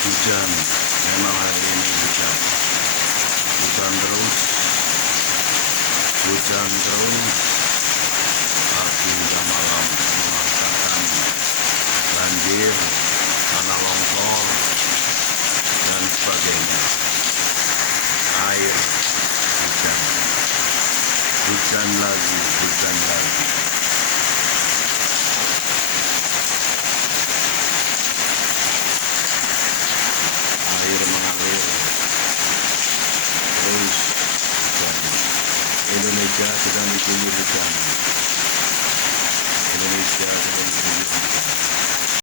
Hujan, memang hari ini hujan. Hujan terus, pagi hingga malam mengakibatkan banjir, tanah longsor, dan sebagainya. Air, hujan, hujan lagi, hujan lagi. Air mengalir terus, hujan. Indonesia sedang diguyur hujan. Indonesia sedang diguyur hujan.